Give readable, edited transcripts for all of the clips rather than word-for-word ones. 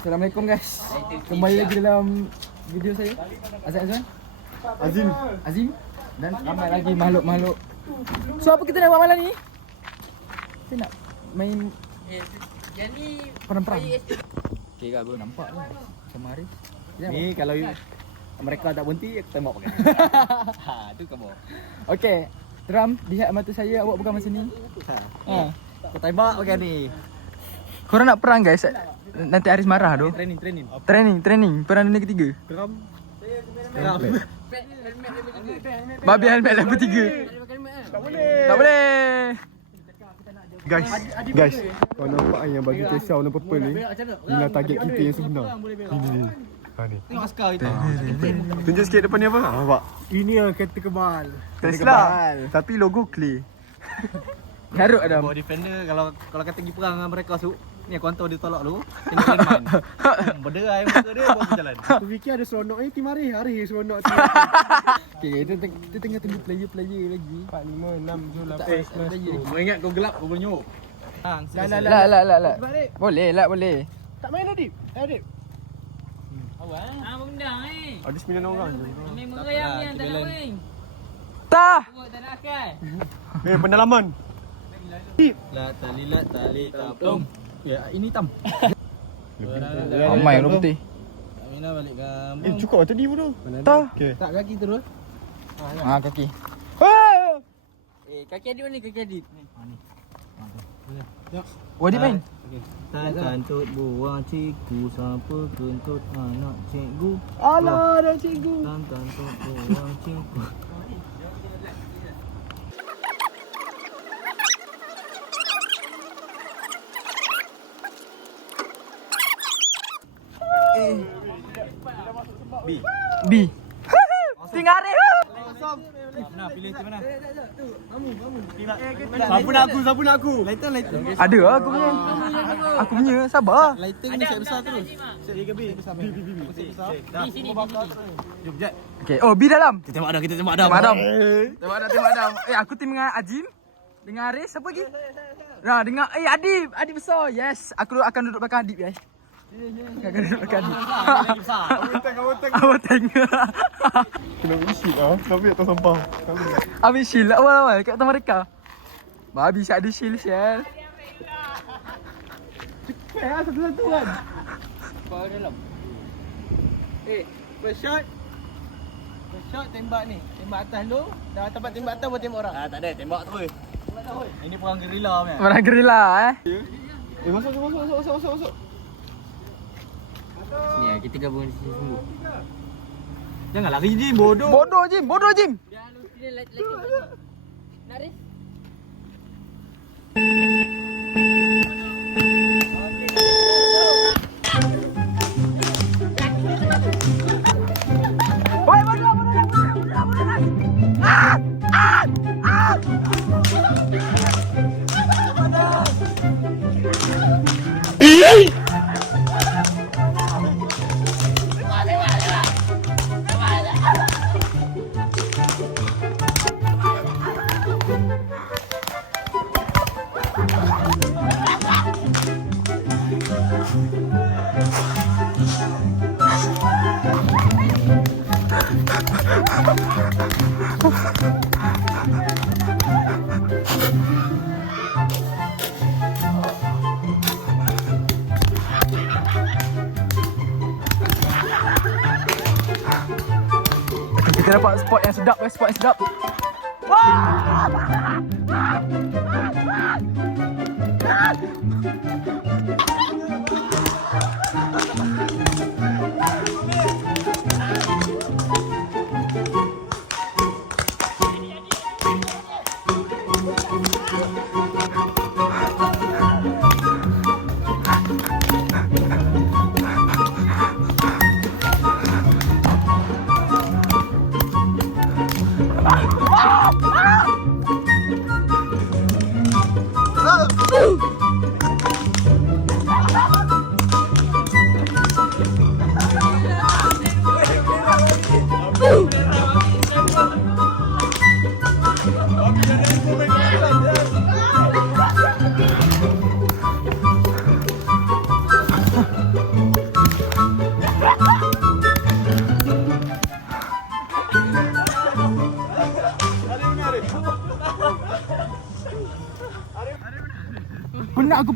Assalamualaikum guys. Kembali lagi dalam video saya. Azan. Azim dan ramai lagi makhluk-makhluk. So apa kita nak buat malam ni? Kita nak main perang-perang. Okey kak bro, nampak lah kemarin. Ni kalau mereka tak berhenti, aku tembak pakai. Tu kamu. Okey, Teram, lihat mata saya, awak bukan masa ni. Aku tembak pakai ni. Korang nak perang guys. Nanti Aris marah doh. Training. Perang dunia ketiga. Geram. Babi helmet level 3. Tak boleh. Guys, kau nampak yang baju kesau warna purple ni? Inilah target kita yang sebenar. Ini. Ha ni. Tengok askar itu. Tunjuk sikit depan ni apa? Nampak? Ini yang kereta kebal. Tesla. Tapi logo Clay. Garuk Adam. Bawa defender kalau kata pergi perang dengan mereka ni aku hantar dia tolak dulu. Tengok Iman. Berderai muka dia bawa berjalan. Aku fikir ada seronok ni tim hari seronok tim. Okey, kita tengah tunggu player lagi. 4 5 6 7 8 9 10. Kau ingat kau gelap kau boleh nyok. La. Boleh. Tak main Adib. Undang Ada 9 orang je. Main merayam ni tak nak main. Tah. Tak nak akal. Pendalaman. La tali tapum. Ya, ini tam. Ramai orang putih. Amina balik kamu. Cukup tadi pun tu. Tah. Okey. Tak kaki terus. Kaki. Kaki adik mana kaki adik? Wadi main. Tak kantut buang cikgu siapa kentut anak cikgu. Alah dah cikgu. Tak kantut buang cikgu. B. Tinggal Arif. Mana pilih tim mana? Siapa nak aku? Lighter. Ada lah aku punya. Sabar. Lighter ni saya besar terus. Saya ke B besar. B. Di sini. Jom jap. Okey. Oh, B dalam. Kita tembak Adam. Tembak Adam. Aku tim dengan Ajim. Dengan Aris. Siapa lagi? Nah, dengan Adib. Adib besar. Yes. Aku akan duduk belakang Adib guys. Akan duduk belakang Adib. Awak tengok. Kena isi lah. Tapi atas sampah. Ambil shield awal kat atas mereka. Babi siap ada shield Shell. Satu-satu kan. Bawa dalam. First shot tembak ni. Tembak atas lu. Dah tempat tembak atas buat tembak orang. Tak ada tembak terus. Ini perang gerila punya. Orang gerila Masuk. Sini lah, kita gabung di sini semua. Jangan lari Jim, bodoh. Bodoh Jim. Dia lu sini lagi. Naris. Oi, bodoh. Kita dapat spot yang sedap.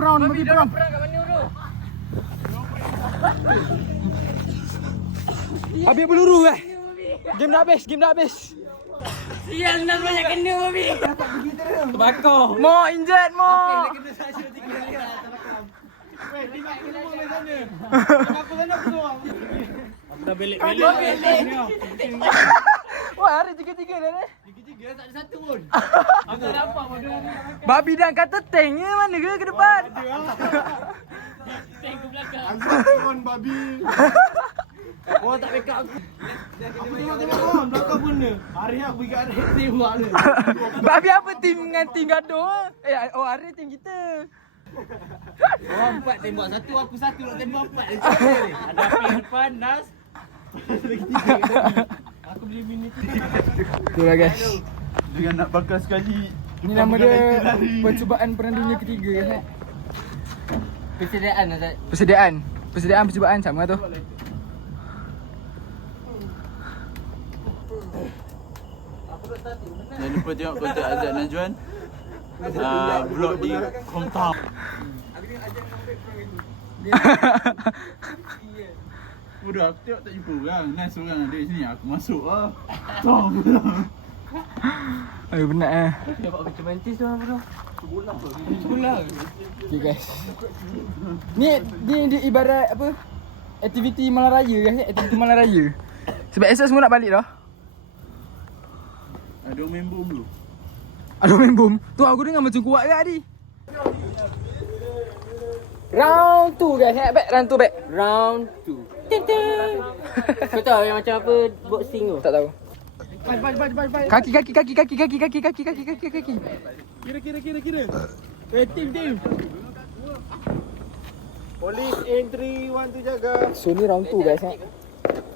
prawn, babi prawn. Perang kat mana tu? Habis peluru eh. Game dah habis. Sial nak banyak kena babi. Terbakar. More injured, more. Dah belik-belik. Wah, hari tiga-tiga dah ni. Tiga-tiga tak ada satu pun. Aku tak nampak pada ni. Babi dan kata tank ni mana ke depan? Tank ke belakang. Azan babi. Oh tak backup aku. Aku tengok belakang pun dia. Hari aku pergi kat Red tembak dia. Babi apa tim dengan tim gaduh? Hari tim kita. Orang empat tembak satu, aku satu nak tembak empat. Ada api yang depan, Nas. Aku beli mini tu. Itulah guys. Dengan nak bakar sekali. Ini nama dia percubaan Perang Dunia Ketiga kan? Persediaan Azad. Persediaan percubaan sama tu. Jangan lupa tengok konten Azad Najwan. Vlog di hometown. Budak aku tengok tak jumpa orang. Nice orang ada di sini. Aku masuk lah. Tong pulang. Ayo benar Dapat macam mantis tu apa tu? Okay guys. Ni dia ibarat apa? Aktiviti malam raya guys, aktiviti malam raya. Sebab esok semua nak balik dah. Ada main bom dulu. Ada main bom. Tu aku dengar macam kuat ke tadi. Round 2 guys, back round 2 back. Round 2. Kau tahu yang macam apa boxing tu? Tak tahu. Baik. Kaki. Kira. Tim. Polis entry 1 tu jaga. So ni round 2 guys.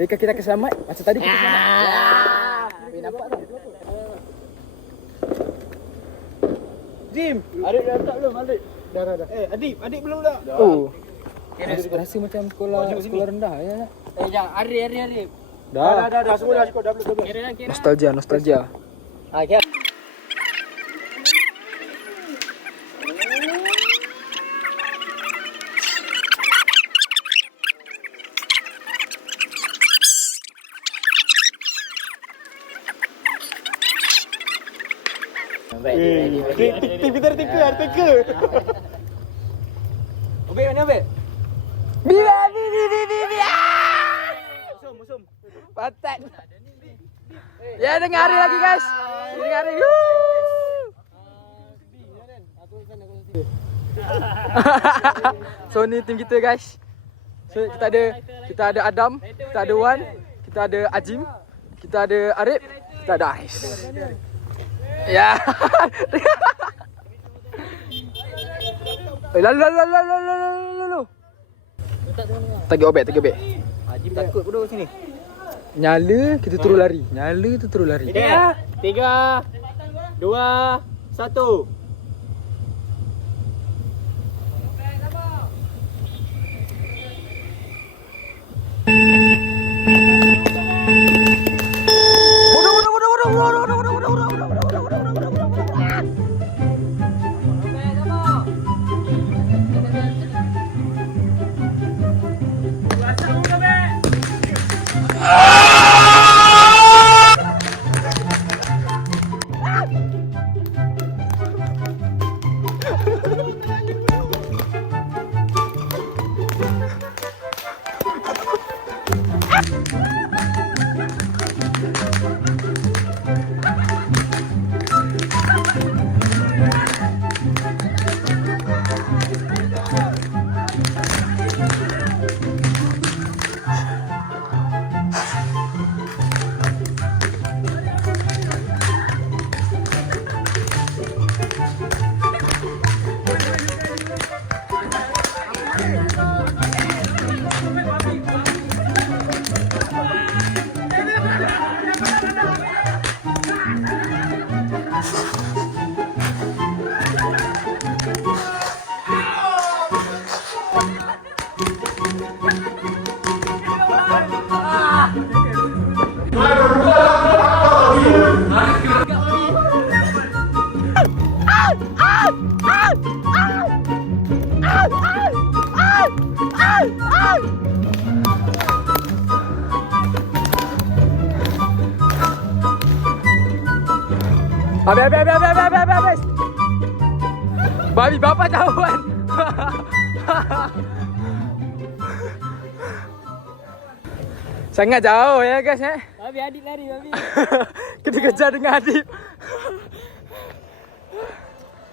Adakah kita akan selamat? Macam tadi kita selamat. Nampak tak? Jim, adik dah letak belum adik? Dah. Adik belum tak? Oh. Rasa macam sekolah rendah ya. Jangan, Arif. Dah. Semua dah cukup, dah belum. Kira. Nostalgia. Kira. Tim kita ada teka. Obek mana Obek? Bila. Musuh. Patat. Ya dengar hari lagi guys. Dengar hari. So ni tim kita guys. So kita ada Adam, kita ada Wan, kita ada Ajim, kita ada Arif, kita ada Aris. Ya. Lalu. Tagi obek. Haji takut bodoh sini. Nyala kita terus lari. 3, 2, 1. Habis. Babi bapa jauhan. Sangat jauh ya guys ya. Babi adik lari babi. Kita kejar dengan Adib.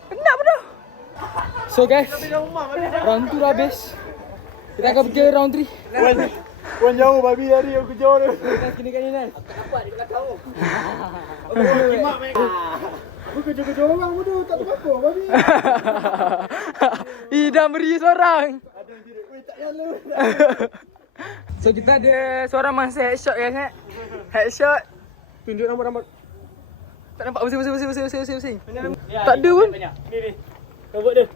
Kena betul. So guys, round 2 dah habis. Kita akan pergi round 3. Wan jauh babi hari aku kejar dia. Kini kan ni Nas. Aku kejar-kejar orang bodoh tak tahu apa babi. Dah beri seorang. Ada yang tidak boleh tak jalan. So kita ada seorang masa headshot guys eh. Headshot. Tunjuk rambut-rambut. Tak nampak pusing. Tak ada pun. Ni. Rambut dia.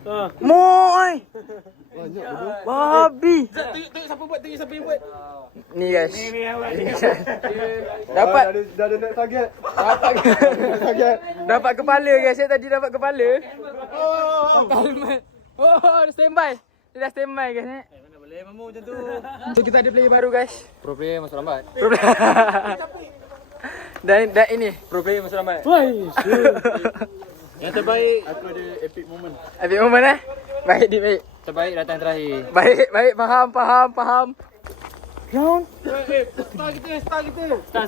Ha. Moi. Banyak bodoh. Babi. Tengok siapa yang buat. Ni guys. Dapat Dah ada nak target. dapat kepala guys. Saya tadi dapat kepala. Helmet. Oh, standby. Dia dah standby guys eh. Mana boleh mamu macam tu. So kita ada player baru guys. Pro player masuk lambat. Dan ini pro player masuk lambat. Woi. Yang terbaik. Aku ada epic moment. Habis moment eh. Baik di baik. Terbaik datang terakhir. Baik faham. Round. Star kita. Start.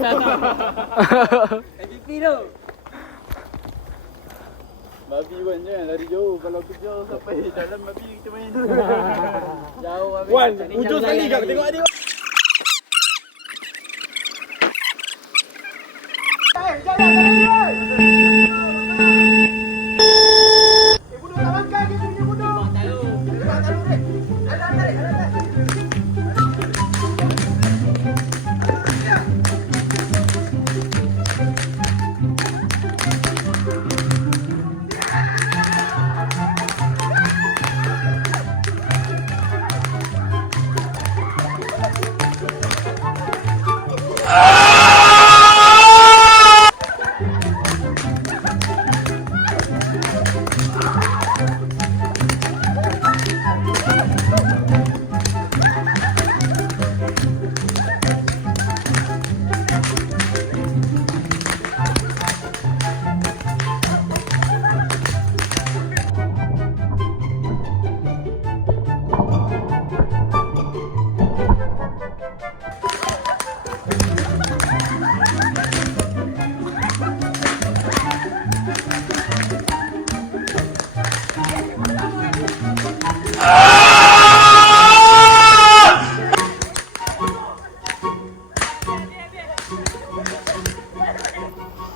MVP tu. Babi Wan jangan lari jauh. Kalau kejar sampai dalam babi kita main. Jauh habis. Wan, hujung sekali kau tengok dia.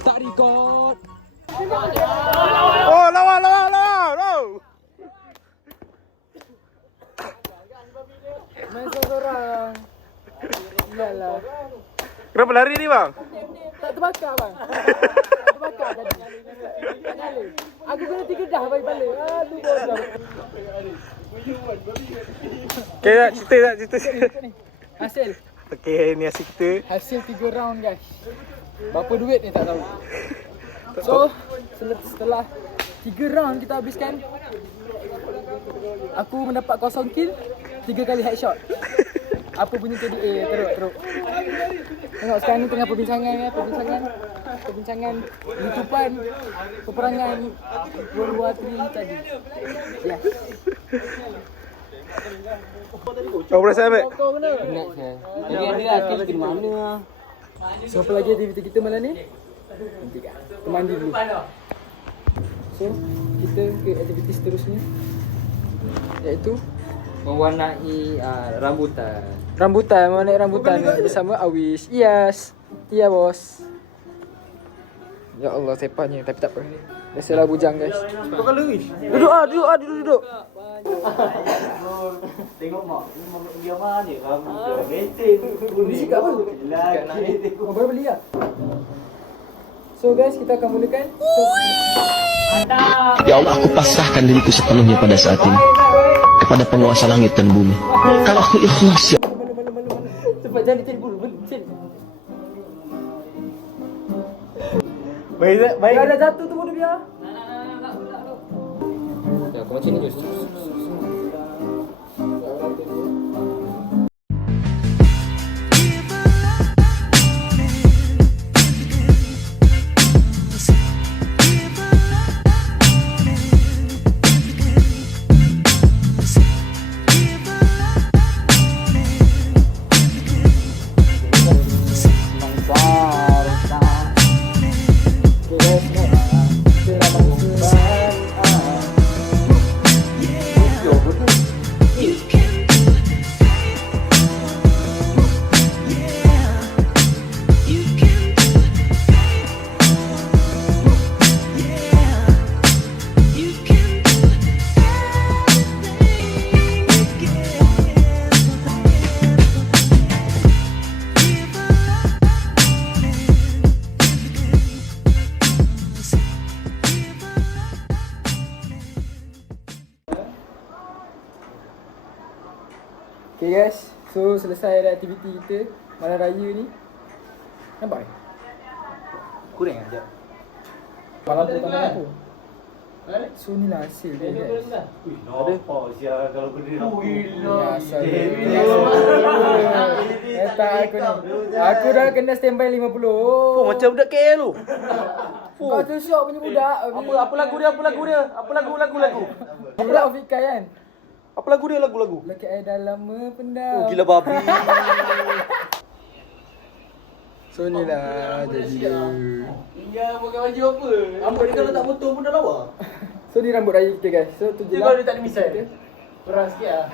Tak record. Oh, lawan. Main seorang. Iyalah. Kenapa lari ni bang? Tak terbakar bang. Tadi. Aku kena 3 dah balik. Aduh bodoh. Okay, tak cerita. Hasil. Okay, ni asyik kita. Hasil 3 round guys. Berapa duit ni tak tahu. So, setelah 3 round kita habiskan, aku mendapat 0 kill, 3 kali headshot. Apa bunyi KDA? Teruk. Tengok sekarang ni tengah perbincangan YouTubean peperangan World War 3 tadi. Yes. Kau berasa Ahmed? Penat saya. Jadi ada aktif di mana ah? So apa lagi aktiviti kita malam ni? Nanti kan. Kita mandi dulu. So kita ke aktiviti seterusnya, iaitu Mewarnai rambutan. menaik rambutan bersama Awis. Yes. Iya bos. Ya Allah sepanya, tapi tak apa. Biasalah bujang guys. Kau kalau wish. Duduk. Tengok mak, dia mana rambut betin. Ni sikap apa? Lagi Kau baru beli lah. So guys, kita akan mulakan. Ya Allah, aku pasrahkan diriku sepenuhnya pada saat ini kepada penguasa langit dan bumi. Kalau aku ikhlas, ya Cepat jangan dicari bulu. Cari. Baik. Dah ada jatuh tu bodoh dia. Ya, kau macam ni je. Okay guys, so selesai dah aktiviti kita malam raya ni. Nampak ke? Kurang aja. Malam pertama aku. So ni lah hasil dia guys. Asal dia. Kata aku ni. Aku dah kena standby 50. Macam budak KL tu. Kau tu syok punya budak. Apa lagu dia? Apa lagu? Apa lah Fika kan? Apa lagu dia? Lagu. Laki air dah lama pendam. Gila babi. So ni lah jadi dia. Tinggal pakai baju apa? Rambut dia kalau tak potong pun dah lawa. So ni rambut raya kita guys. So tu je lah. Dia tak ada misal. Kurang sikit lah.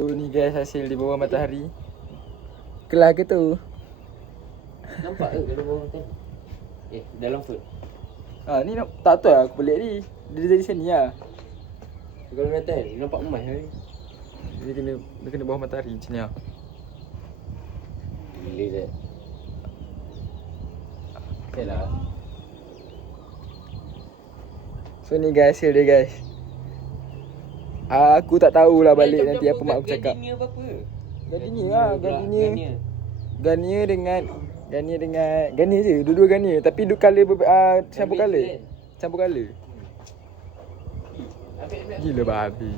So ni guys hasil di bawah matahari. Kelah ke tu? Nampak ke kalau bawah tadi? Dalam food. Ni tak tahu lah aku pelik ni. Dia dari sini lah. Kalau kata dia nampak emas ni. Dia kena bawah matahari macam ni lah. Gila je. Okay lah. So ni guys hasil dia guys. Aku tak tahulah balik nanti apa mak aku cakap. Gardenia apa-apa? Gardenia lah, Gardenia dengan Gardenia je, dua-dua Gardenia tapi colour campur colour. Campur colour. Gila babi.